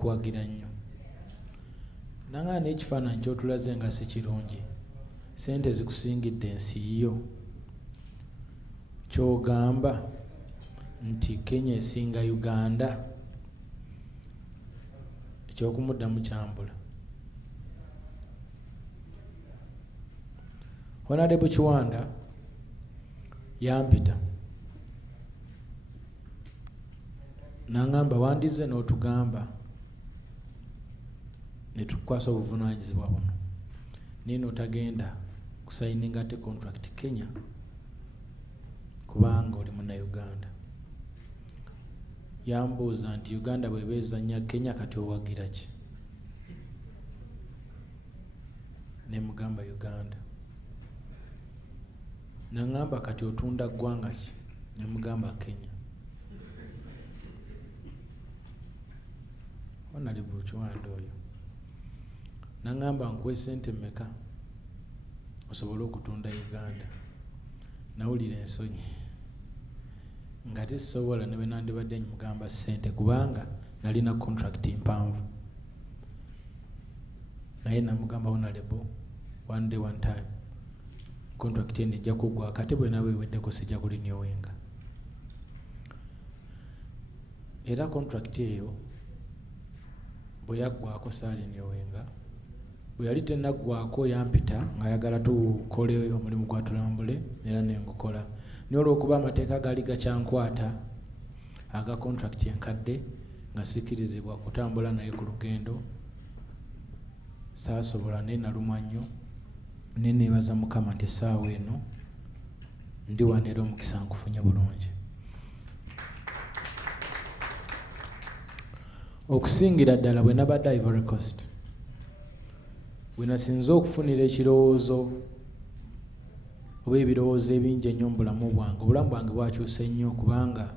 kuwagira nnyo. Nanga n'ekifaananyi ky'otulaze nga si kirungi. Sente zikusingidde ensi yo. Ky'ogamba nti Kenya esinga Uganda, ekyokumuddamu kyambula. Honorable Kiwanda yampita n'angamba wandize n'otugamba ne tukwasa obuvunaanyizibwa buno nino otagenda kusayininga ate contract Kenya kubanga oli Munnayuganda. Yambuuza nti Uganda bw'ebeezanya Kenya kati owagira ki? Ne mugamba Uganda. N'angamba kati otunda ggwanga ki? Ne mugamba Kenya. Honorable Kiwanda oyo n'angamba nkuwe ssente mmeka osobole okutunda Uganda. Nawulira ensonyi nga tisobola ne bwe nandibadde mugamba ssente kubanga nalina contract mpanvu. Naye namugamba Honorable, one day one time contract eno ejja kuggwa kate bwe nawe eweddeko sijja kulinyowenga. Era contract eyo bwe yaggwako saalinyowenga. Bwe yali tennaggwako yampita ng'ayagala tukole omulimu gwa tulambule era ne ngukola. Naye olw'okuba amateeka gaali gakyankwata aga contract enkadde nga sikkirizibwa kutambula naye ku lugendo, saasobola naye nalumwa nnyo. Ne neebaza Mukama nti essaawa eno ndi wano era omukisa nkufunye bulungi. Okusingira ddala bwe nabadde Ivory Coast, bwe nasinze okufunira ekirowoozo oba ebirowoozo ebingi ennyo mu bulamu bwange. Obulamu bwange bwakyuse nnyo kubanga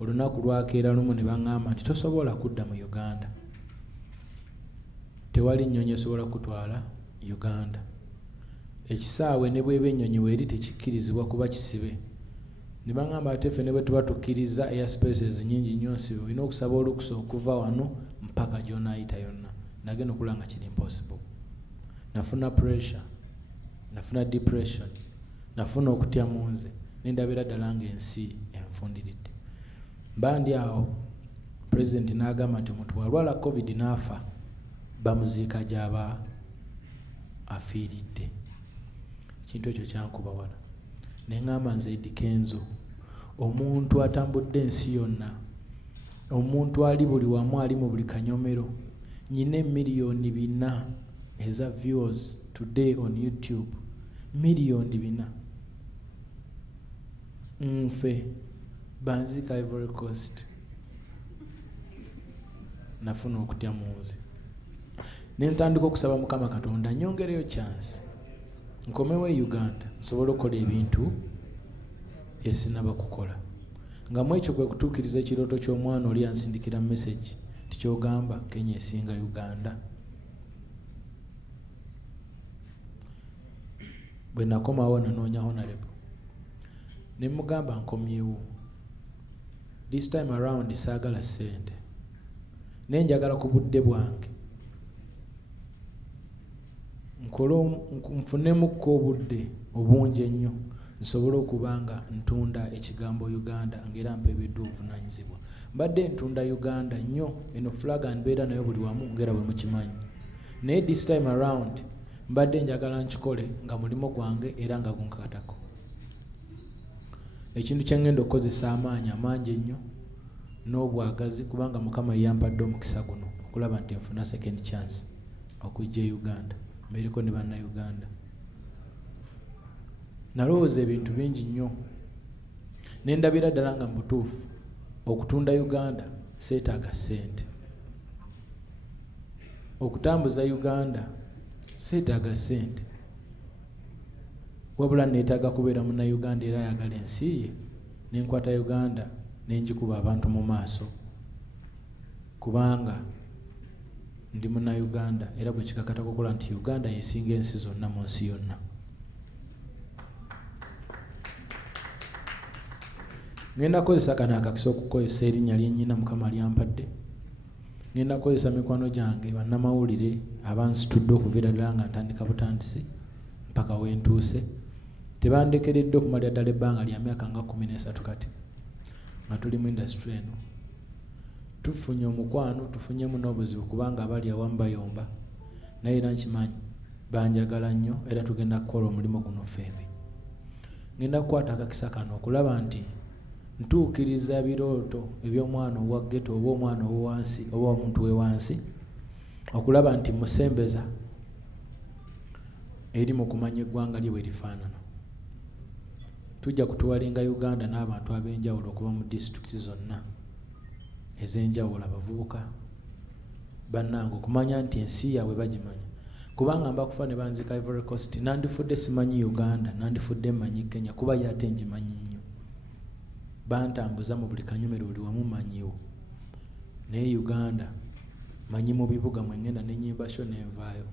olunaku lwakeera lumu ne baŋŋamba nti tosobola kudda mu Uganda. Tewali nnyonyi esobola kutwala Uganda. Ekisaawe ne bw'eba ennyonyi weeri tekikkirizibwa kuba kisibe. Ne baŋŋamba ate ffe ne bwe tuba tukkiriza air spaces nnyingi nnyo nsibe, olina okusaba olukusa okuva wano mpaka gy'onaayita yonna. Nagenda okulaba nga kiri impossible. Nafuna pressure, nafuna depression, nafuna okutya mu nze, ne ndabira ddala ng'ensi enfundiridde. Bandi awo President n'agamba nti omuntu bw'alwala COVID n'afa bamuziika gy'aba afiiridde. Ekintu ekyo kyankuba wala. Ne ŋŋamba nze Eddy Kenzo, omuntu atambudde ensi yonna, omuntu ali buli wamu, ali mu buli kanyomero, nyina miliyoni 4 eza viewers today on YouTube, miliyoni 4. Nfe banzika Ivory Coast, nafuna okutya mu nze. Ne ntandika okusaba Mukama Katonda nyongereyo chance nkomewo Uganda nsobole okukola ebintu esinaba kukola. Nga mu ekyo kwe kutuukiriza ekirooto ky'omwana oli ansindikira message tikyogamba Kenya esinga Uganda. Bwe nakomawo nanoonya Honorable ne mugamba nkomyewo. This time around saagala ssente, naye njagala ku budde bwange nfunemukko obudde obungi ennyo nsobole okubanga ntunda ekigambo Uganda ng'era mpeebeddwa obuvunaanyizibwa. Mbadde ntunda Uganda nnyo, eno flaga mbeera nayo buli wamu ng'era bwe mukimanyi. Naye this time around mbadde njagala nkikole nga mulimo gwange era nga gunkakatako. Ekintu kye ngenda okukozesa amaanyi amangi ennyo n'obwagazi kubanga Mukama yampadde omukisa guno okulaba nti nfuna second chance okujja Uganda, mbeereko ne bannayuganda. Nalowooza ebintu bingi nnyo ne ndabira ddala nga mubutuufu okutunda Uganda seetaaga ssente, okutambuza Uganda seetaaga ssente, wabula neetaaga kubeera Munnayuganda era ayagala ensi ye. Nenkwata Uganda ne ngikuba abantu mu maaso kubanga ndi Munnayuganda era bwe kikakatako okukola nti Uganda yesinga ensi zonna mu nsi yonna. Ngenda kozesa kano akakisa okukozesa erinnya lyennyina Mukama lyampadde. ngenda kukozesa mikwano gyange bannamawulire abansitudde okuviira ddala nga ntandika butandisi mpaka wentuuse. Tebandekeredde okumalira ddala ebbanga lya myaka nga 13 kati nga tuli mu industry eno. Tufunye omukwano, tufunyemu n'obuzibu kubanga abali awamu bayomba, naye era nkimanyi banjagala nnyo era tugenda kukola omulimu guno ffembi. Ngenda kukwata akakisa kano okulaba nti ntuukiriza ebirooto eby'omwana owa ghetto oba omwana owansi oba omuntu wewansi, okulaba nti musembeza eri mu kumanya eggwanga lye bwe lifaanana. Tujja kutuwalenga Uganda n'abantu ab'enjawulo okuva mu disitulikiti zonna ez'enjawulo, abavubuka bannange okumanya nti ensi yaabwe bagimanya. Kubanga mbakufa ne banzika Ivory Coast, nandifudde simanyi Uganda, nandifudde mmanyi Kenya kuba ye ate ngimanyi nnyo. Bantambuza mu buli kanyomero buli wamu manyiwo. Naye Uganda manyi mu bibuga mwe ngenda n'ennyimba sho n'envaayo.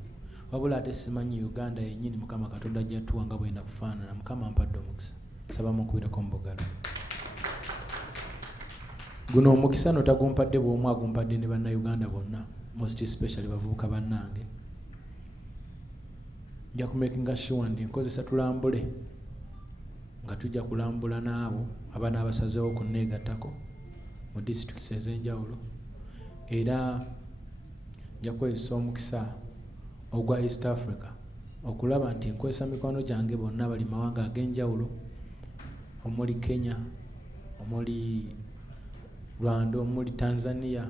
Wabula ate simanyi Uganda yennyini Mukama Katonda gy'atuwa nga bwenda kufaanana. Mukama ampadde omukisa. Saba mukubireko mu bugalo. Guno omukisa no tagumpadde bw'omu, agumpadde ne bannayuganda bonna, most especially bavubuka bannange. Nja kumakinga sure ndi nkozesa tulambule nga tujja kulambula n'abo abaana abasazeewo kunneegattako mu disitulikiti ez'enjawulo. Era nja kukozesa omukisa ogwa East Africa okulaba nti nkozesa mikwano gyange bonna bali mawanga ag'enjawulo, omuli Kenya, omuli Rwanda, omuli Tanzania,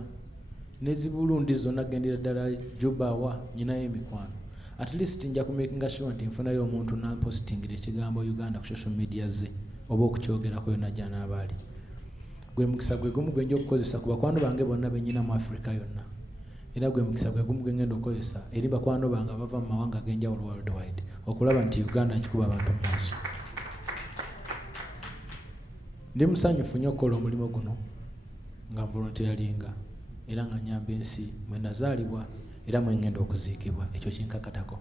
nezi Burundi zonna gendera ddala Juba wa nyinayo emikwano. At least nja kumakinga sure nti nfunayo omuntu nampostingira ekigambo Uganda ku social media ze oba okukyogerako yonna gy'anaaba. Gwe mukisa gwe gumu gwe nja okukozesa ku bakwano bange bonna bennyina mu Africa yonna. Era gwe mukisa gwe gumu gwe ngenda okukozesa eri bakwano bange abava mu mawanga ag'enjawulo worldwide okulaba nti Uganda nkikuba abantu mu maaso. Ndi musanyufu nnyo okukola omulimu guno nga volunteeringa era nga nyamba ensi mwe nazaalibwa era mwe ngenda okuziikibwa. Ekyo kinkakatako.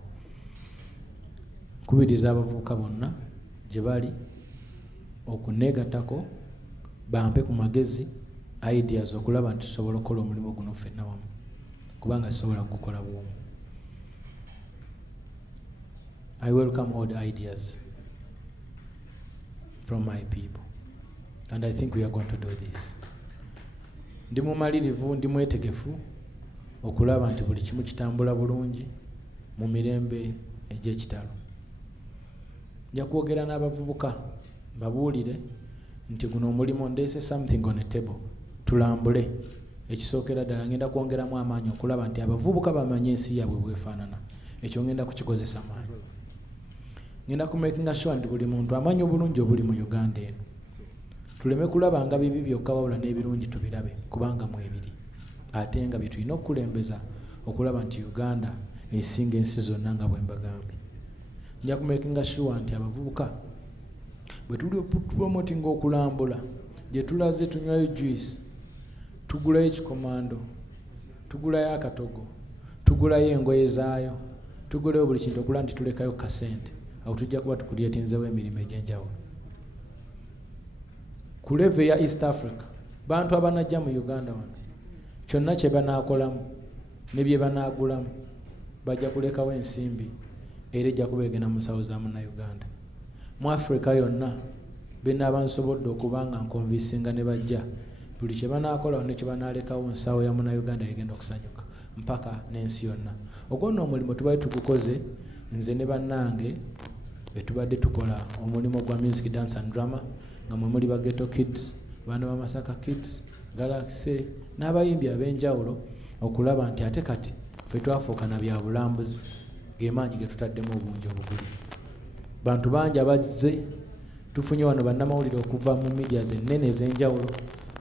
Nkubiriza abavubuka bonna gye bali okunneegattako bampe ku magezi ideas okulaba nti tusobola okukola omulimu guno ffenna wamu kubanga tusobola kugukola bw'omu. I welcome all the ideas from my people and I think we are going to do this. Ndi mumalirivu, ndi mwetegefu okulaba nti buli kimu kitambula bulungi mu mirembe egy'ekitalo. Nja kwogera n'abavubuka babuulire nti guno omulimu ndeese something on a table, tulambule. Ekisookera ddala ngenda kwongeramu amaanyi okulaba nti abavubuka bamanye ensi yaabwe bwefaanana. Ekyo ngenda kukikozesa maanyi. Ngenda kumakinga sure nti buli muntu amanyi obulungi obuli mu Uganda eno. Tuleme kulaba nga bibi byokka wabula n'ebirungi tubirabe kubanga mwebiri. Ate nga bye tulina okukulembeza okulaba nti Uganda esinga ensi zonna nga bwe mbagambye. Nja kumakinga sure nti abavubuka bwe tuli promoting okulambula gye tulaze tunywayo juice, tugulayo ekikomando, tugulayo akatogo, tugulayo engoye zaayo, tugulayo buli kintu okulaba nti tulekayo kasente. Awo tujja kuba tukulyetinzewo emirimu egy'enjawulo. Ku level ya East Africa bantu abanajja mu Uganda wano kyonna kye banaakolamu ne bye banaagulamu bajja kulekawo ensimbi era ejja kuba egenda mu nsawo za munnayuganda. Mu Africa yonna benaaba nsobodde okubanga nkonvisinga ne bajja buli kye banaakola ne kye banaalekawo nsawo ya munnayuganda egenda okusanyuka mpaka n'ensi yonna. Ogwo nno omulimu tubadde tugukoze nze ne bannange be tubadde tukola omulimu gwa music, dance and drama nga mwe muli ba Ghetto Kids, baana ba Masaka Kids, Galaxy n'abayimbi ab'enjawulo okulaba nti ate kati ffe twafuuka na bya bulambuzi g'emaanyi ge tutaddemu obungi obuguli. Bantu bangi abazze tufunye wano bannamawulire okuva mu media ennene ez'enjawulo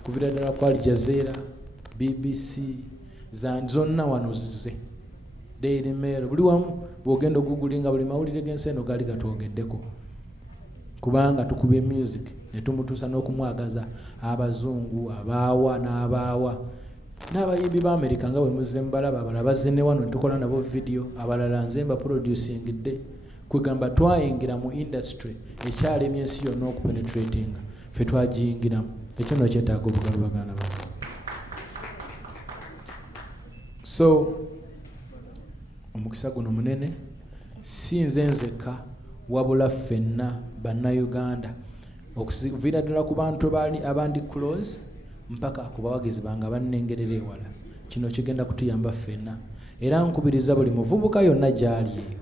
kuviira ddala ku Al Jazeera, BBC, zonna wano zizze, Daily Mail, buli wamu bw'ogenda ogugulinga buli mawulire g'ensi eno gaali gatwogeddeko kubanga tukubye music ne tumutuusa n'okumwagaza abazungu abaawa n'abaawa n'abayimbi b'Amerika nga bwe muzze mubalaba abalala bazze ne wano ne tukola nabo video, abalala nze mba producingidde kwegamba twayingira mu industry ekyalemye ensi yonna okupenetratinga ffe twagiyingiramu. Ekyo nno kyetaaga obugalo baganda bange. So omukisa guno munene si nze nzekka wabula ffenna bannayuganda okuviira ddala ku bantu abandi close mpaka ku bawagizi bange bannengerera ewala. Kino kigenda kutuyamba ffenna era nkubiriza buli muvubuka yonna gy'ali eyo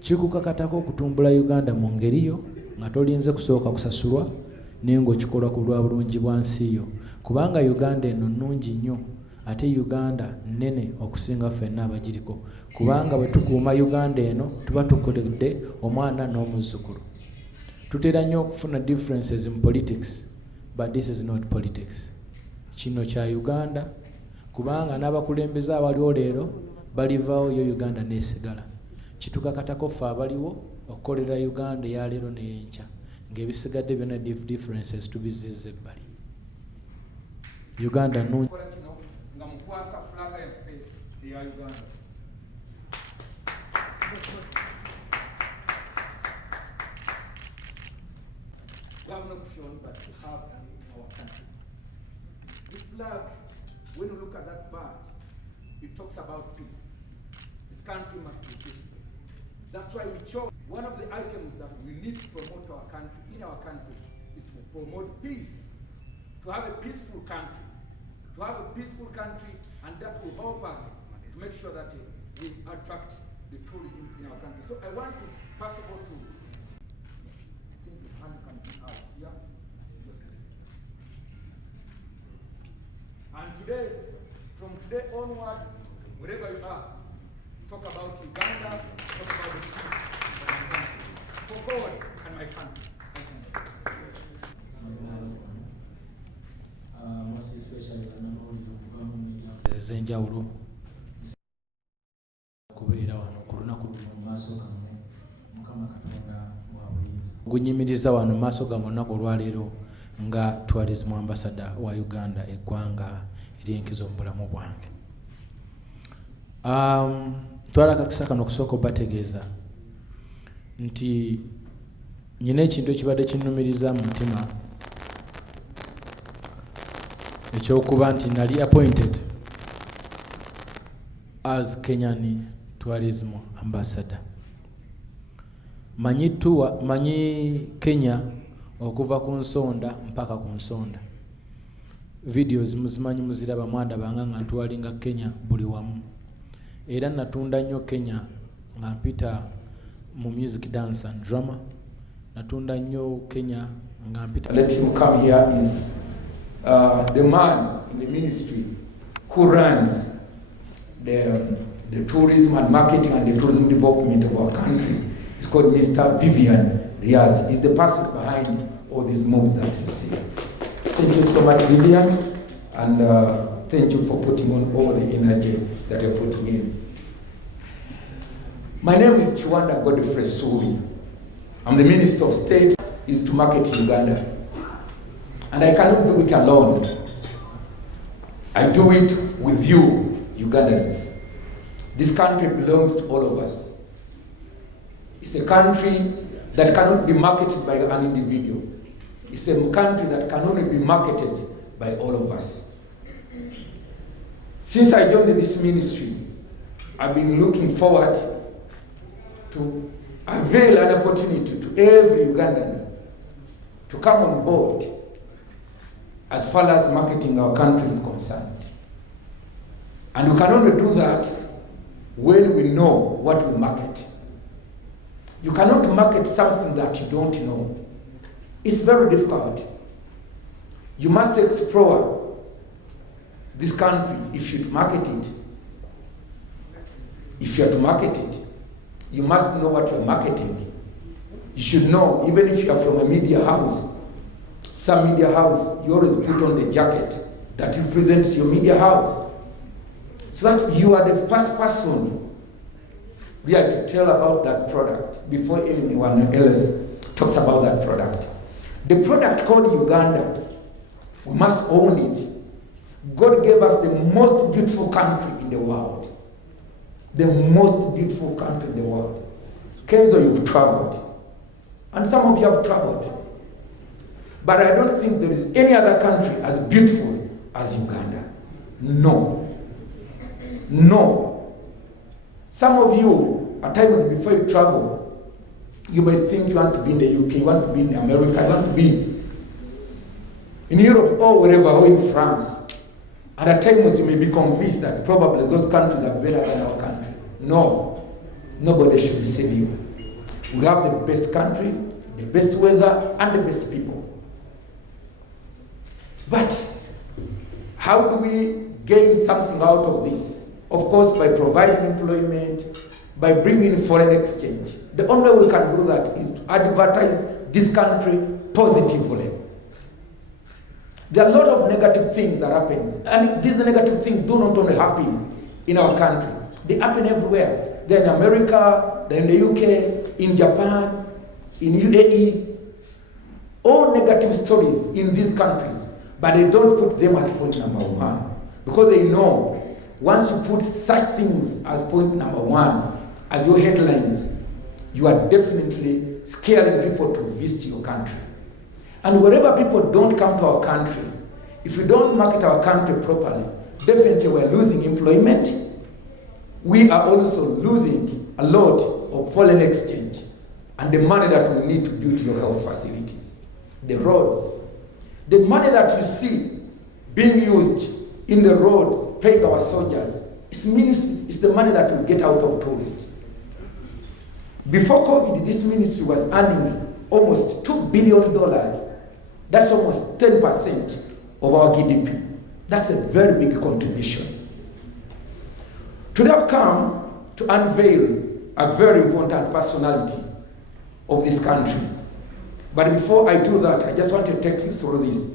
kikukakatako okutumbula Uganda mu ngeri yo nga tolinze kusooka kusasulwa naye ng'okikolwa ku lwa bulungi bwa nsi yo, kubanga Uganda eno nnungi nnyo ate Uganda nnene okusinga ffenna abagiriko, kubanga bwe tukuuma Uganda eno tuba tukoledde omwana n'omuzzukulu. Tutera nnyo okufuna differences in politics, but this is not politics. Kino kya Uganda, kubanga n'abakulembeze abaliwo leero balivaawo yo Uganda n'esigala. Kitukakatako ffe abaliwo okukolera Uganda eya leero n'eyenkya, ng'ebisigadde byonna differences tubizizza ebbali. Uganda nnungi. But to have our country. This flag, when you look at that bar, it talks about peace. This country must be peaceful. That's why we chose one of the items that we need to promote our country, in our country, is to promote peace. To have a peaceful country. To have a peaceful country, and that will help us to make sure that we attract the tourism in our country. So I want to, first of all, to I think the hand can be out here. And today, from today onwards, wherever you are, talk about Uganda, talk about the peace of my country. For God and my country. Most especially ez'enjawulo kubeera wano ku lunaku luno mu maaso gammwe Mukama Katonda wa buyinza gunyimiriza wano mu maaso gammwe olunaku olwaleero nga tourism ambassador wa Uganda, eggwanga eryenkiza mu bulamu bwange. Twala akakisa kano okusooka obategeeza nti nyina ekintu ekibadde kinnumiriza mu mutima ekyokuba nti nali appointed as Kenyan tourism ambassador. Manyi Kenya okuva ku nsonda mpaka ku nsonda. Videos muzimanyi muziraba mwandabanga nga ntwalinga Kenya buli wamu. Era natunda nnyo Kenya nga mpita mu music, dance and drama. Natunda nnyo Kenya nga mpita. Let him come here is the man in the ministry who runs the tourism and marketing and the tourism development of our country. It's called Mr. Vivian Riaz. He's the person behind all these moves that you see. Thank you so much, Vivian, and thank you for putting on all the energy that you're putting in. My name is Chiwanda Godfrey Suri. I'm the Minister of State, is to market Uganda. And I cannot do it alone. I do it with you, Ugandans. This country belongs to all of us. It's a country that cannot be marketed by an individual. It's a country that can only be marketed by all of us. Since I joined this ministry, I've been looking forward to avail an opportunity to every Ugandan to come on board as far as marketing our country is concerned. And we can only do that when we know what we market. You cannot market something that you don't know. It's very difficult. You must explore this country if you market it. If you are to market it, you must know what you're marketing. You should know, even if you are from a media house, some media house, you always put on the jacket that represents your media house, so that you are the first person there to tell about that product before anyone else talks about that product. The product called Uganda, we must own it. God gave us the most beautiful country in the world. The most beautiful country in the world. Kenzo, you've traveled. And some of you have traveled. But I don't think there is any other country as beautiful as Uganda. No. No. Some of you, at times before you travel, you may think you want to be in the UK, you want to be in America, you want to be in Europe or wherever, or in France. And at times you may be convinced that probably those countries are better than our country. No. Nobody should deceive you. We have the best country, the best weather, and the best people. But how do we gain something out of this? Of course, by providing employment, by bringing foreign exchange. The only way we can do that is to advertise this country positively. There are a lot of negative things that happen. And these negative things do not only happen in our country. They happen everywhere. They're in America, they're in the UK, in Japan, in UAE. All negative stories in these countries. But they don't put them as point number one. Because they know once you put such things as point number one, as your headlines, you are definitely scaring people to visit your country. And wherever people don't come to our country, if we don't market our country properly, definitely we're losing employment. We are also losing a lot of foreign exchange and the money that we need to build your health facilities, the roads. The money that you see being used in the roads, paying our soldiers, it's the money that we get out of tourists. Before COVID, this ministry was earning almost $2 billion. That's almost 10% of our GDP. That's a very big contribution. Today I've come to unveil a very important personality of this country. But before I do that, I just want to take you through this.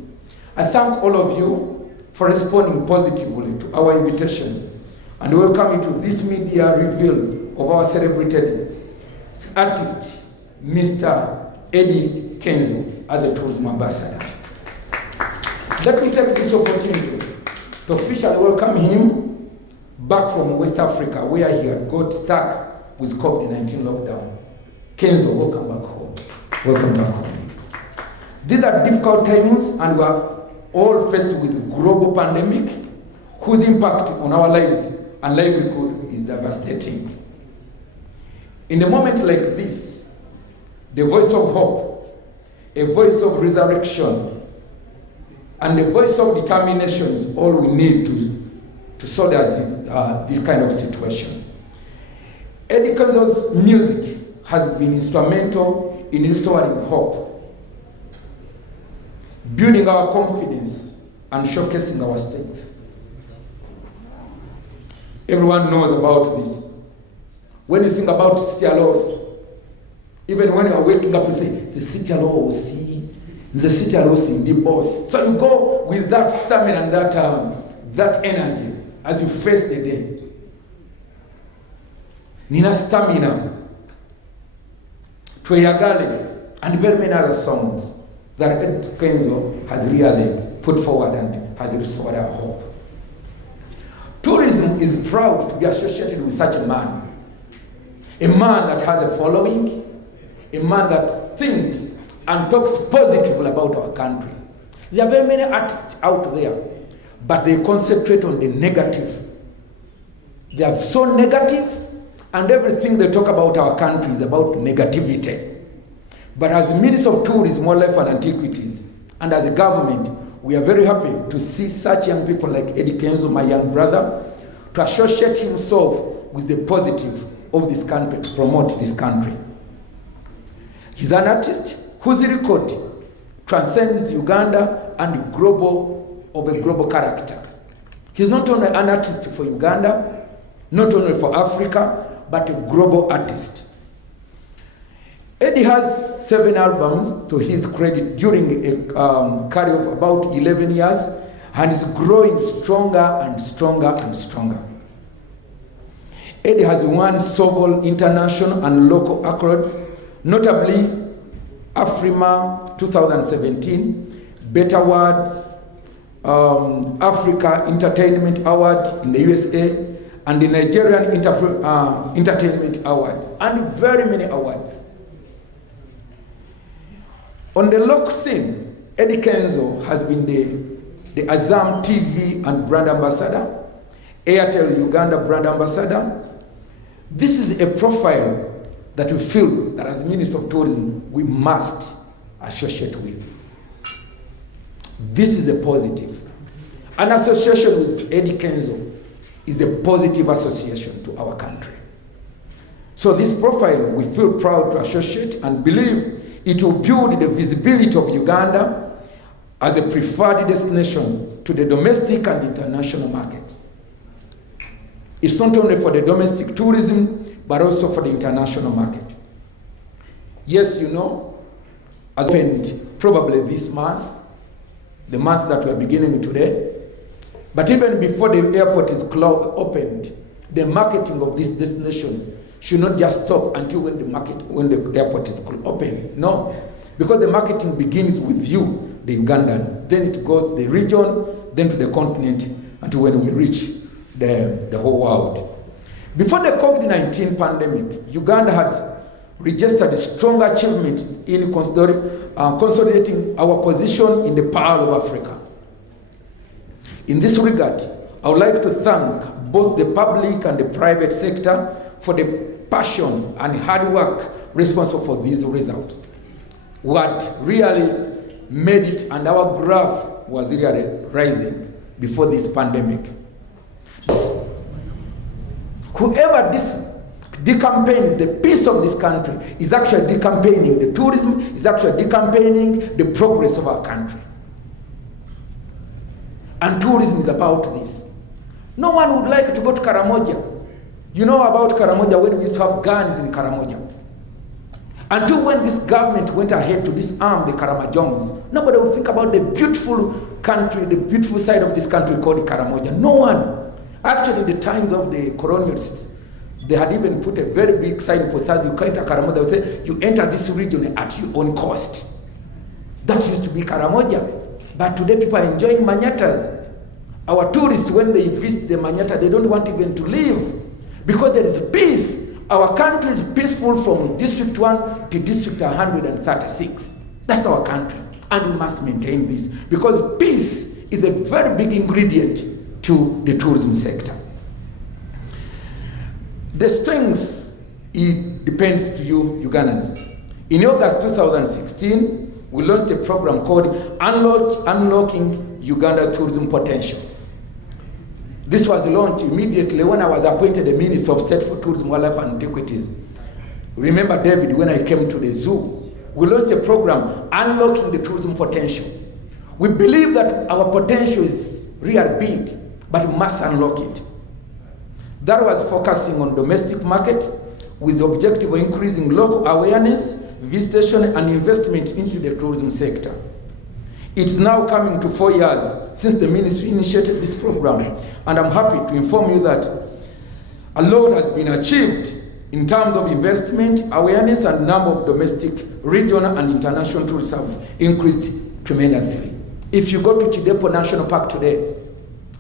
I thank all of you for responding positively to our invitation and welcome you to this media reveal of our celebrated artist, Mr. Eddy Kenzo, as a tourism ambassador. Let me take this opportunity to officially welcome him back from West Africa, where he had got stuck with COVID-19 lockdown. Kenzo, welcome back home. Welcome back home. These are difficult times, and we are all faced with a global pandemic whose impact on our lives and livelihood is devastating. In a moment like this, the voice of hope, a voice of resurrection, and a voice of determination is all we need to sort out this kind of situation. Eddy Kenzo's music has been instrumental in restoring hope, building our confidence, and showcasing our strength. Everyone knows about this. When you think about city loss, even when you are waking up, you say, the city loss, the city loss in the boss. So you go with that stamina and that energy as you face the day. Nina Stamina, Tweyagale, and very many other songs that Eddy Kenzo has really put forward and has restored our hope. Tourism is proud to be associated with such a man that has a following, a man that thinks and talks positively about our country. There are very many artists out there, but they concentrate on the negative. They are so negative, and everything they talk about our country is about negativity. But as Minister of Tourism, Wildlife and Antiquities, and as a government, we are very happy to see such young people like Eddy Kenzo, my young brother, to associate himself with the positive of this country, to promote this country. He's an artist whose record transcends Uganda and of a global character. He's not only an artist for Uganda, not only for Africa, but a global artist. Eddy has 7 albums to his credit during a career of about 11 years, and is growing stronger and stronger and stronger. Eddy has won several international and local accolades, notably Afrima 2017, Bet Awards, Africa Entertainment Award in the USA, and the Nigerian Entertainment Awards, and very many awards. On the local scene, Eddy Kenzo has been the Azam TV and brand ambassador. Airtel Uganda brand ambassador. This is a profile that we feel that as Minister of Tourism, we must associate with. This is a positive. An association with Eddy Kenzo is a positive association to our country. So this profile, we feel proud to associate and believe it will build the visibility of Uganda as a preferred destination to the domestic and international markets. It's not only for the domestic tourism, but also for the international market. Yes, you know, as opened probably this month, the month that we are beginning today, but even before the airport is opened, the marketing of this destination should not just stop until when the airport is open. No, because the marketing begins with you, the Ugandan, then it goes the region, then to the continent, until when we reach the whole world. Before the COVID-19 pandemic, Uganda had registered strong achievements in consolidating our position in the Pearl of Africa. In this regard, I would like to thank both the public and the private sector for the passion and hard work responsible for these results. What really made it, and our graph was really rising before this pandemic. Whoever this decampaigns the peace of this country is actually decampaigning the tourism, is actually decampaigning the progress of our country. And tourism is about this. No one would like to go to Karamoja. You know about Karamoja, when we used to have guns in Karamoja. Until when this government went ahead to disarm the Karamojongs, nobody would think about the beautiful country, the beautiful side of this country called Karamoja. No one. Actually, in the times of the colonialists, they had even put a very big sign for us, you can't enter Karamoja. They would say, you enter this region at your own cost. That used to be Karamoja. But today people are enjoying manyatas. Our tourists, when they visit the manyata, they don't want even to leave. Because there is peace. Our country is peaceful from District 1 to District 136. That's our country. And we must maintain this. Because peace is a very big ingredient to the tourism sector. The strength, it depends to you, Ugandans. In August 2016, we launched a program called Unlocking Uganda Tourism Potential. This was launched immediately when I was appointed the Minister of State for Tourism, Wildlife and Antiquities. Remember, David, when I came to the zoo, we launched a program, Unlocking the Tourism Potential. We believe that our potential is really big, but we must unlock it. That was focusing on domestic market with the objective of increasing local awareness, visitation, and investment into the tourism sector. It's now coming to 4 years since the ministry initiated this program, and I'm happy to inform you that a lot has been achieved in terms of investment, awareness, and number of domestic, regional, and international tourists have increased tremendously. If you go to Chidepo National Park today,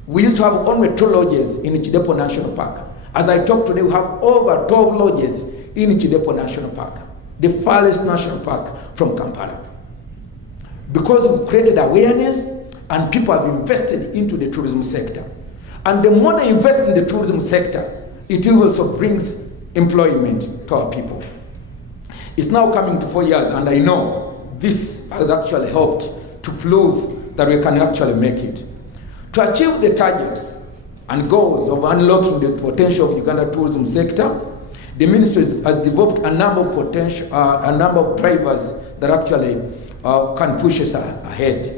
we used to have only 2 lodges in Chidepo National Park. As I talk today, we have over 12 lodges in Chidepo National Park, the farthest national park from Kampala. Because we created awareness and people have invested into the tourism sector. And the more they invest in the tourism sector, it also brings employment to our people. It's now coming to 4 years, and I know this has actually helped to prove that we can actually make it. To achieve the targets and goals of unlocking the potential of Uganda tourism sector, the ministry has developed a number of drivers that actually can push us ahead.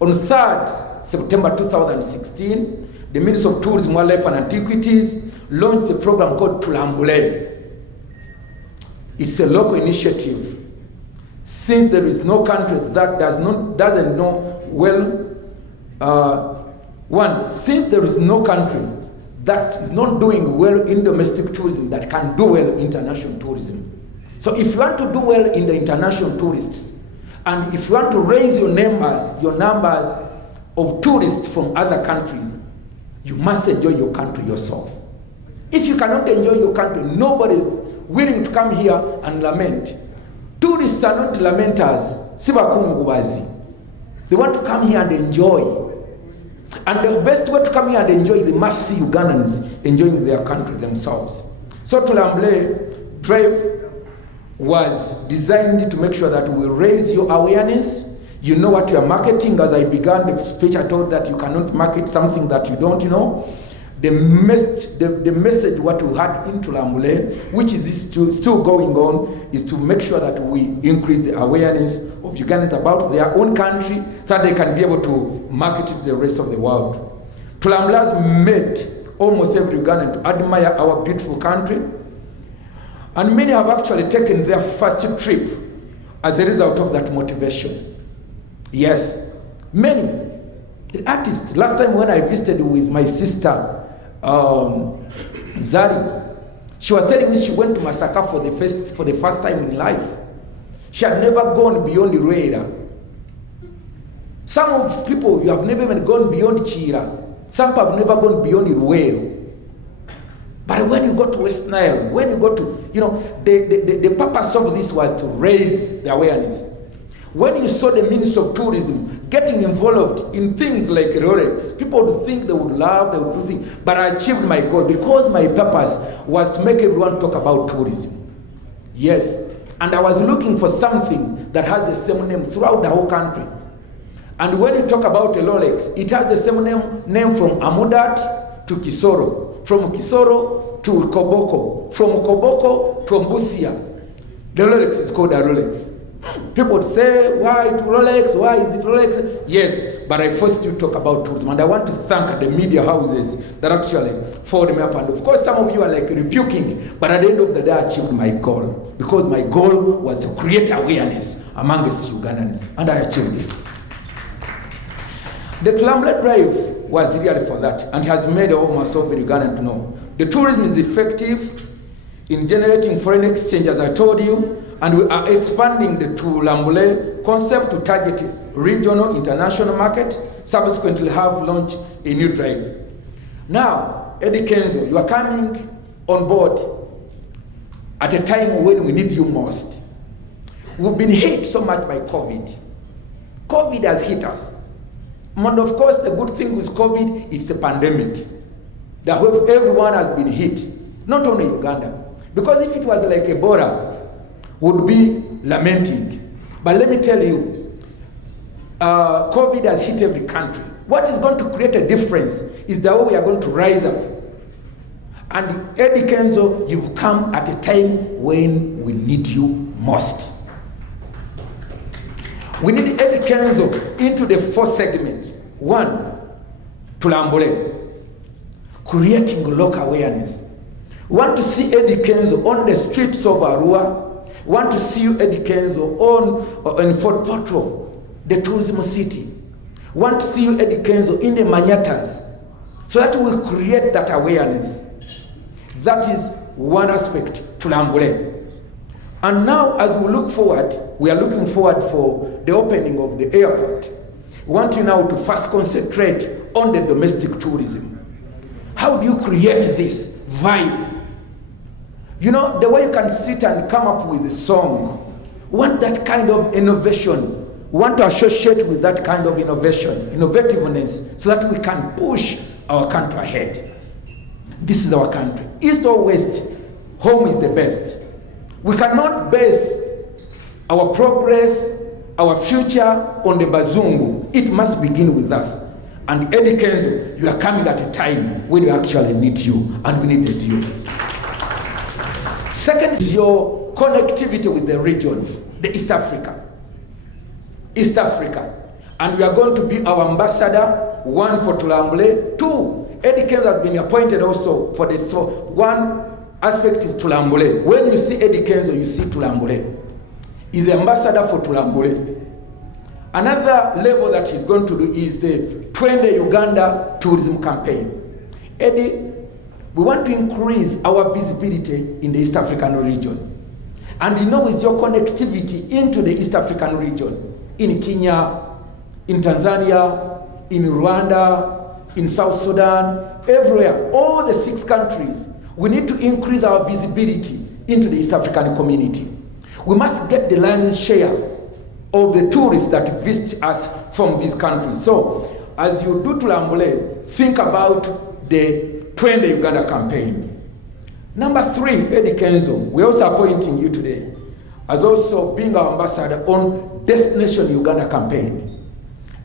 On 3rd September 2016, the Minister of Tourism, Wildlife and Antiquities launched a program called Tulambule. It's a local initiative. Since there is no country that doesn't know well, since there is no country that is not doing well in domestic tourism that can do well in international tourism. So if you want to do well in the international tourists, and if you want to raise your numbers of tourists from other countries, you must enjoy your country yourself. If you cannot enjoy your country, nobody is willing to come here and lament. Tourists are not lamenters. They want to come here and enjoy. And the best way to come here and enjoy, they must see Ugandans enjoying their country themselves. So Tulamble Drive was designed to make sure that we raise your awareness. You know what you are marketing. As I began the speech, I told that you cannot market something that you don't know. The message what we had in Tulamble, which is still going on, is to make sure that we increase the awareness of Ugandans about their own country so that they can be able to market it to the rest of the world. Tulamble has made almost every Ugandan to admire our beautiful country, and many have actually taken their first trip as a result of that motivation. Yes, many. The artists, last time when I visited with my sister, Zari, she was telling me she went to Masaka for the first time in life. She had never gone beyond Ruera. Some of people, you have never even gone beyond Chira. Some have never gone beyond Ruero. But when you go to West Nile, when you go to, the purpose of this was to raise the awareness. When you saw the Minister of Tourism getting involved in things like Rolex, people would think they would love, they would do things, but I achieved my goal because my purpose was to make everyone talk about tourism. Yes, and I was looking for something that has the same name throughout the whole country. And when you talk about a Rolex, it has the same name from Amudat to Kisoro, from Kisoro to Koboko, from Koboko to Mbusia. The Rolex is called a Rolex. People would say, why Rolex? Why is it Rolex? Yes, but I first do talk about tourism. And I want to thank the media houses that actually followed me up. And of course, some of you are like rebuking, but at the end of the day, I achieved my goal. Because my goal was to create awareness amongst Ugandans. And I achieved it. The Tulamble Drive was really for that. And has made almost every Ugandan to know. The tourism is effective in generating foreign exchange, as I told you. And we are expanding the Tulamble concept to target regional, international market, subsequently have launched a new drive. Now, Eddy Kenzo, you are coming on board at a time when we need you most. We've been hit so much by COVID. COVID has hit us. And of course, the good thing with COVID, it's a pandemic. That everyone has been hit, not only Uganda. Because if it was like Ebola, would be lamenting. But let me tell you, COVID has hit every country. What is going to create a difference is the way we are going to rise up. And Eddy Kenzo, you've come at a time when we need you most. We need Eddy Kenzo into the 4 segments. 1, Tulamble, creating local awareness. We want to see Eddy Kenzo on the streets of Arua. We want to see you, Eddy Kenzo, on Fort Portal, the tourism city. We want to see you, Eddy Kenzo, in the Manyatas, so that we create that awareness. That is one aspect, Tulamble. And now, as we look forward, we are looking forward for the opening of the airport. We want you now to first concentrate on the domestic tourism. How do you create this vibe? You know, the way you can sit and come up with a song, want that kind of innovation, want to associate with that kind of innovation, innovativeness, so that we can push our country ahead. This is our country. East or West, home is the best. We cannot base our progress, our future on the Bazungu. It must begin with us. And Eddy Kenzo, you are coming at a time when we actually need you, and we needed you. Second is your connectivity with the region, the East Africa. East Africa. And we are going to be our ambassador, 1 for Tulamble, 2, Eddy Kenzo has been appointed also for the, so 1 aspect is Tulamble. When you see Eddy Kenzo, you see Tulamble. He's the ambassador for Tulamble. Another level that he's going to do is the Twende Uganda tourism campaign. Eddy, we want to increase our visibility in the East African region. And you know, with your connectivity into the East African region, in Kenya, in Tanzania, in Rwanda, in South Sudan, everywhere, all the 6 countries, we need to increase our visibility into the East African community. We must get the lion's share of the tourists that visit us from these countries. So, as you do Tulambule, think about the Twende Uganda campaign. Number 3, Eddy Kenzo, we're also appointing you today as also being our ambassador on Destination Uganda campaign.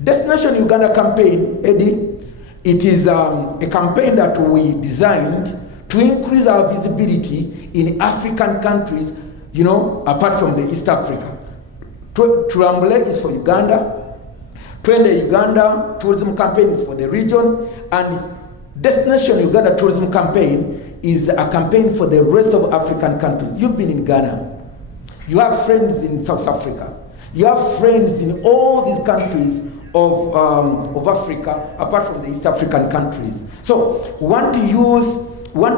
Destination Uganda campaign, Eddy, it is a campaign that we designed to increase our visibility in African countries, you know, apart from the East Africa. Tulambule is for Uganda, Twende Uganda tourism campaign is for the region, and Destination Uganda tourism campaign is a campaign for the rest of African countries. You've been in Ghana. You have friends in South Africa. You have friends in all these countries of Africa, apart from the East African countries. So we want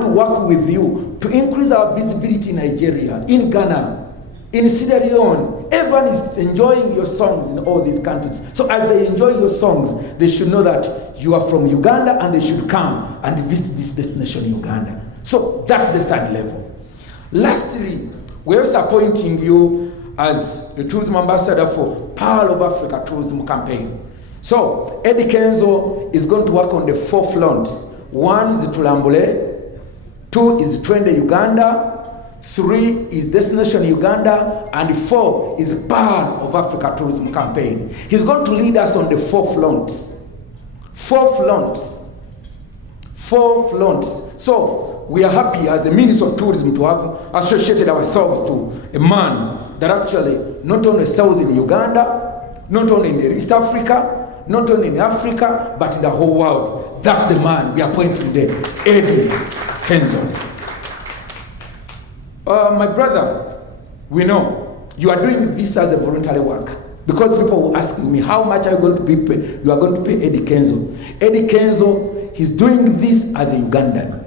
to work with you to increase our visibility in Nigeria, in Ghana, in Sierra Leone. Everyone is enjoying your songs in all these countries. So as they enjoy your songs, they should know that you are from Uganda and they should come and visit this destination, Uganda. So that's the 3rd level. Lastly, we're also appointing you as the tourism ambassador for Pearl of Africa tourism campaign. So Eddy Kenzo is going to work on the 4 fronts. 1 is Tulambule, 2 is Twende Uganda, 3 is Destination Uganda, and 4 is Pearl of Africa tourism campaign. He's going to lead us on the 4 fronts. 4 fronts. 4 fronts. So we are happy as a Minister of Tourism to have associated ourselves to a man that actually not only sells in Uganda, not only in East Africa, not only in Africa, but in the whole world. That's the man we are pointing today, Eddy Kenzo. My brother, we know you are doing this as a voluntary work, because people were asking me, how much are you going to be paid? You are going to pay Eddy Kenzo. Eddy Kenzo, he's doing this as a Ugandan.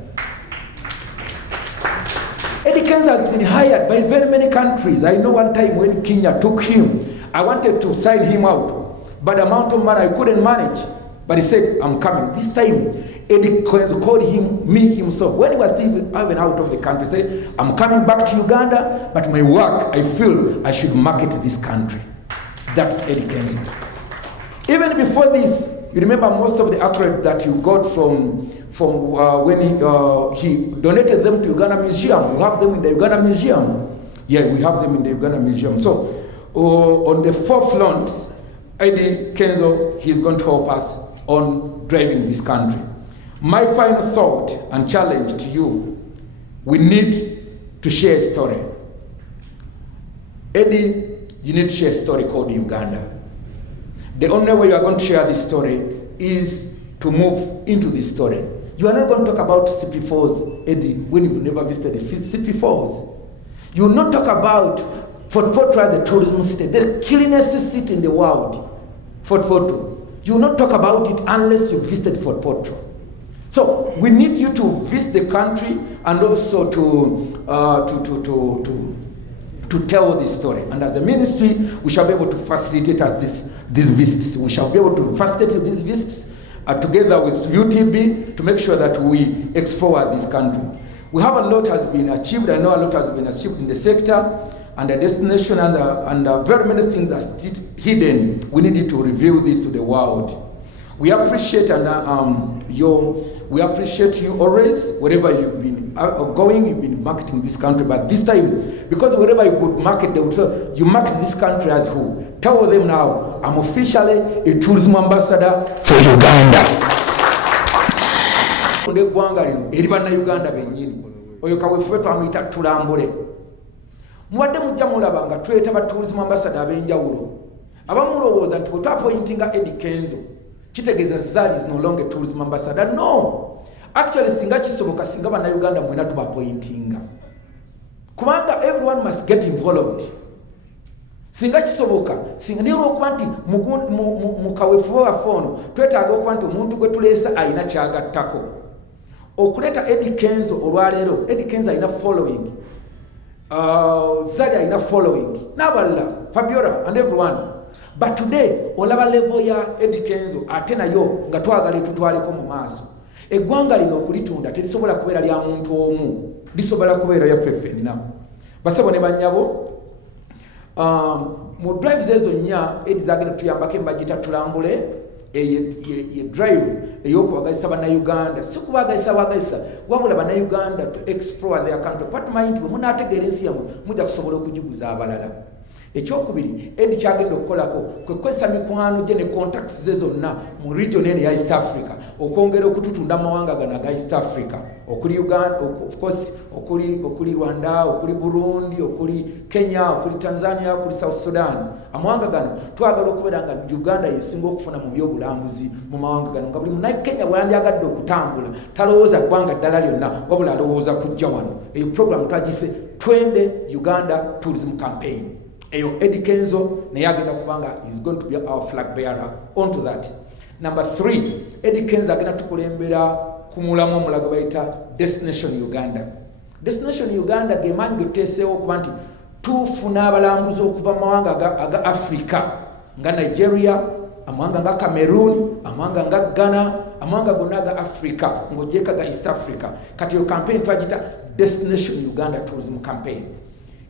Eddy Kenzo has been hired by very many countries. I know one time when Kenya took him, I wanted to sign him out, but the amount of money I couldn't manage. But he said, I'm coming. This time, Eddy Kenzo called me himself. When he was still even out of the country, he said, I'm coming back to Uganda, but my work, I feel I should market this country. That's Eddy Kenzo. Even before this, you remember most of the accolades that you got from when he donated them to Uganda Museum. We have them in the Uganda Museum. Yeah, we have them in the Uganda Museum. So on the 4 fronts, Eddy Kenzo, he's going to help us on driving this country. My final thought and challenge to you, we need to share a story. Eddy, you need to share a story called Uganda. The only way you are going to share this story is to move into this story. You are not going to talk about CP Falls, Eddy, when you've never visited the CP Falls. You will not talk about Fort Portal as a tourism city, the cleanest city in the world, Fort Portal. You will not talk about it unless you visited Fort Portal. So we need you to visit the country and also to tell this story. And as a ministry, we shall be able to facilitate these visits. We shall be able to facilitate these visits together with UTB to make sure that we explore this country. We have a lot has been achieved. I know a lot has been achieved in the sector and the destination and very many things are hidden. We need to reveal this to the world. We appreciate we appreciate you always, wherever you've been going, you've been marketing this country. But this time, because wherever you could market, they would say, you market this country as who? Tell them now, I'm officially a tourism ambassador for Uganda. Uganda benyini. Oyo kawefuwe twamuyita Tulambule. Muwadde mujja mulaba nga tuleeta ba tourism ambassador ab'enjawulo. Abamulowooza nti bwe twapointinga Eddy Kenzo, kitegeeza Zali is no longer tourism ambassador. No. Actually, singa kisoboka singa bannayuganda mwena tubapointinga. Kubanga everyone must get involved. Singa kisoboka, singa niyo olwokuba nti mu kaweefube waffe ono twetaaga okuba nti omuntu gwe tuleesa alina kyagattako. Okuleeta Eddy Kenzo olwaleero, Eddy Kenzo alina following. Zali alina following. N'abalala, Fabiola and everyone. But today, olaba level ya Eddy Kenzo ate nayo nga twagala tutwaleko mu maaso. Eggwanga lino okulitunda terisobola kubeera lya muntu omu, lisobola kubeera lya ffe ffenna. Basabo ne bannyabo, mu drives ezo nnya Eddy zagenda tuyambako embagita Tulambule, ye drive ey'okubagayisa bannayuganda si kubagayisa wabula bannayuganda to explore their country patumanyi nti bwe munaategeera ensi yammwe mujja kusobola okugiguza abalala. Ekyokubiri Eddy kyagenda okukolako kwe kukozesa mikwano gye ne contacts ze zonna mu region eno ya East Africa okwongera okututunda amawanga gano aga East Africa okuli Uganda, of course okuli Rwanda, okuli Burundi, okuli Kenya, okuli Tanzania, okuli South Sudan. Amawanga gano twagala okubeera nga Uganda yesinga okufuna mu byobulambuzi mu mawanga gano nga buli munnakenya bwandyagadde okutambula talowooza ggwanga ddala lyonna wabula alowooza kujja wano. Eyo program twagise Twende Uganda Tourism Campaign. Eyo Eddy Kenzo naye agenda kubanga is going to be our flag bearer onto that. Number 3, Eddy Kenzo agenda tukulembera kumulamu omulago bayita Destination Uganda. Destination Uganda gemanyi getuteeseewo okuba nti tufuna abalambuzi okuva mu mawanga aga Africa nga Nigeria, amawanga nga Cameroon, amawanga nga Ghana, amawanga gonna aga Africa ng'ogyeko aga East Africa. Kati yo campaign twagita Destination Uganda Tourism Campaign.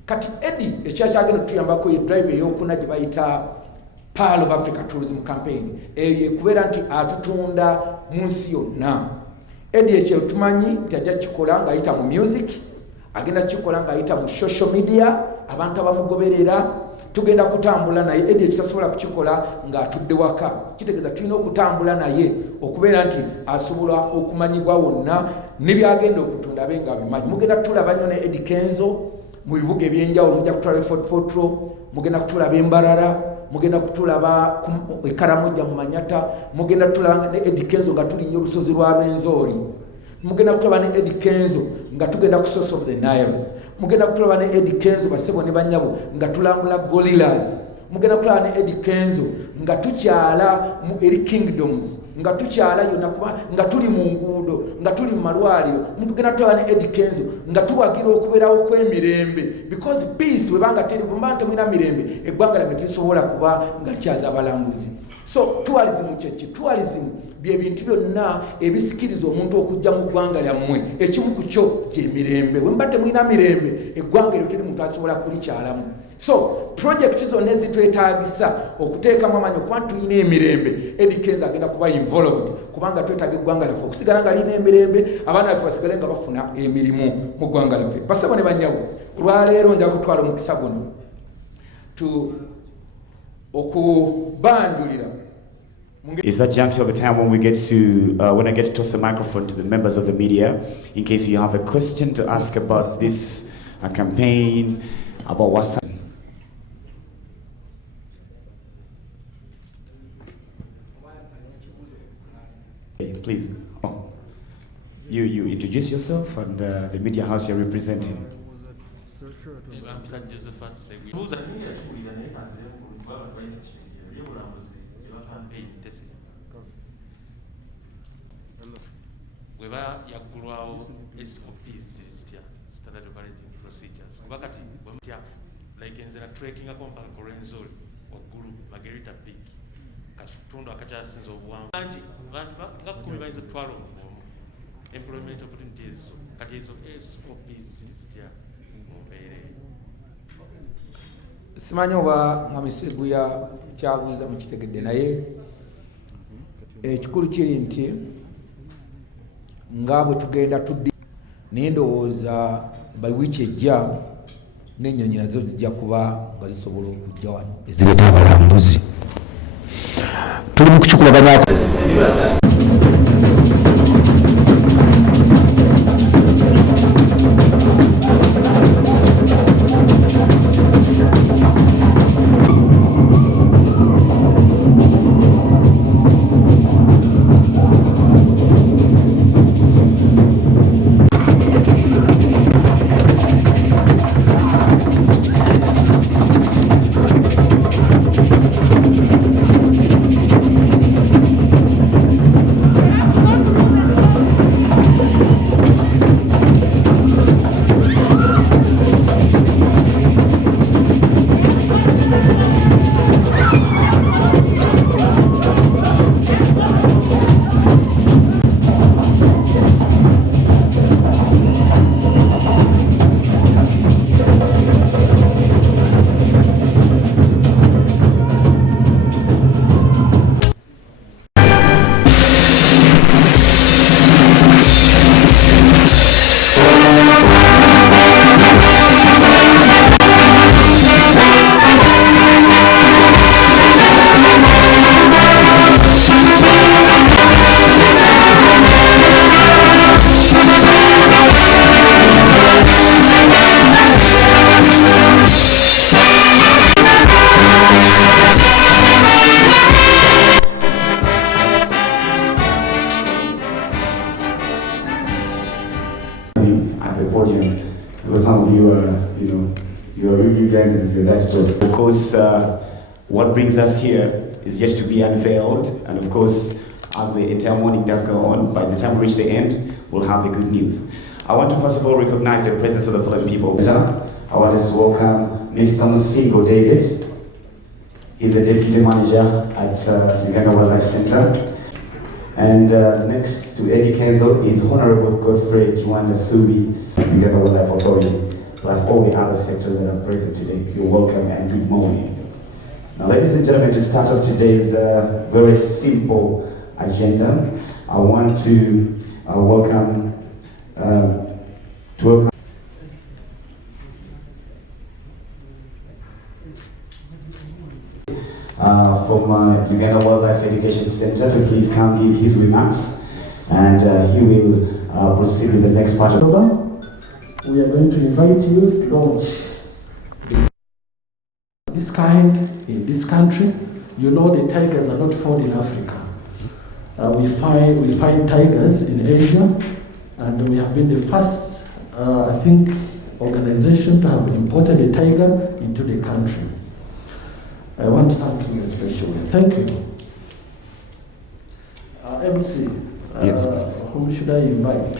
Kati Eddy ekyagenda tutuyambako ye drive ey'okuna gye bayita Pearl of Africa Tourism Campaign. Eyo kubeera nti atutunda mu nsi yonna. Eddy ekyo tumanyi nti ajja kikola ng'ayita mu music, agenda kikola ng'ayita mu social media, abantu abamugoberera. Tugenda kutambula naye Eddy ekitasobola kukikola ng'atudde waka. Kitegeeza tulina okutambula naye okubeera nti asobola okumanyibwa wonna n'ebyagenda okutunda abe nga bimanyi. Mugenda tulaba nnyo ne Eddy Kenzo mu bibuga ebyenjawulo, mujja kutulaba Fort Potro, mugenda kutulaba Embarara, mugenda kutulaba Ekaramoja mu Manyata, mugenda kutulaba ne Eddy Kenzo nga tulinnya olusozi lwa Rwenzori, mugenda kutulaba ne Eddy Kenzo nga tugenda ku Source of the Nile, mugenda kutulaba ne Eddy Kenzo basebo ne banyabo nga tulambula gorillas, mugenda kutulaba ne Eddy Kenzo nga tukyala mu eri kingdoms, nga tukyala yonna kuba nga tuli mu nguudo, nga tuli mu malwaliro. Mugenda kutulaba ne Eddy Kenzo nga tuwagira okubeerawo kw'emirembe, because peace webanga teri bumba temwina mirembe eggwanga lyammwe terisobola kuba nga likyaza abalambuzi. So tourism kyeki, tourism bye bintu byonna ebisikiriza omuntu okujja mu ggwanga lyammwe, ekimu ku kyo gy'emirembe. Bwe muba temwina mirembe eggwanga eryo teri muntu asobola kulikyalamu. So project zonna ezitwetaagisa okuteekamu amaanyi okuba tulina emirembe, Eddy Kenzo agenda kuba involved kubanga twetaaga eggwanga lyaffe okusigala nga lina emirembe, abaana baffe basigale nga bafuna emirimu mu ggwanga lyaffe. Basabo ne banyawo, olwaleero nja kutwala omukisa guno okubanjulira. Is that juncture of the time when we get to, when I get to toss the microphone to the members of the media, in case you have a question to ask about this campaign, about what's happening. Please, you introduce yourself and the media house you're representing. Weba yaggulwawo SOPs zitya standard operating procedures kuba kati bwemutya like nzera trekking akompa Rwenzori waggulu Margarita Peak katundu akakyasinza obuwanvu bangi bantu bakumi bayinza otwala omugomu employment opportunities kati ezo SOPs zitya mumbeere. Simanyi oba nga misegu ya kyabuuza mukitegedde naye ekikulu kiri nti nga bwe tugenda tuddi naye ndowooza by wiiki ejja n'ennyonyi nazo zijja kuba nga zisobola okujja wano ezireeta abalambuzi. Tuli mu kukikulaganyako. podium, because some of you are, you are really Ugandans with that story. Of course, what brings us here is yet to be unveiled, and of course, as the entire morning does go on, by the time we reach the end, we'll have the good news. I want to first of all recognize the presence of the following people. I want us to welcome Mr. Msigo David. He's the Deputy Manager at Uganda Wildlife Center. And next to Eddy Kenzo is Honorable Godfrey Kiwanda Subi, Uganda Wildlife Authority, plus all the other sectors that are present today. You're welcome and good morning. Now, ladies and gentlemen, to start off today's very simple agenda, I want to welcome from Uganda Wildlife Education Center to please come give his remarks, and he will proceed with the next part of We are going to invite you to launch this kind in this country. You know, the tigers are not found in Africa. We find tigers in Asia, and we have been the first, I think, organization to have imported a tiger into the country. I want to thank you especially. Thank you. MC, yes, whom should I invite?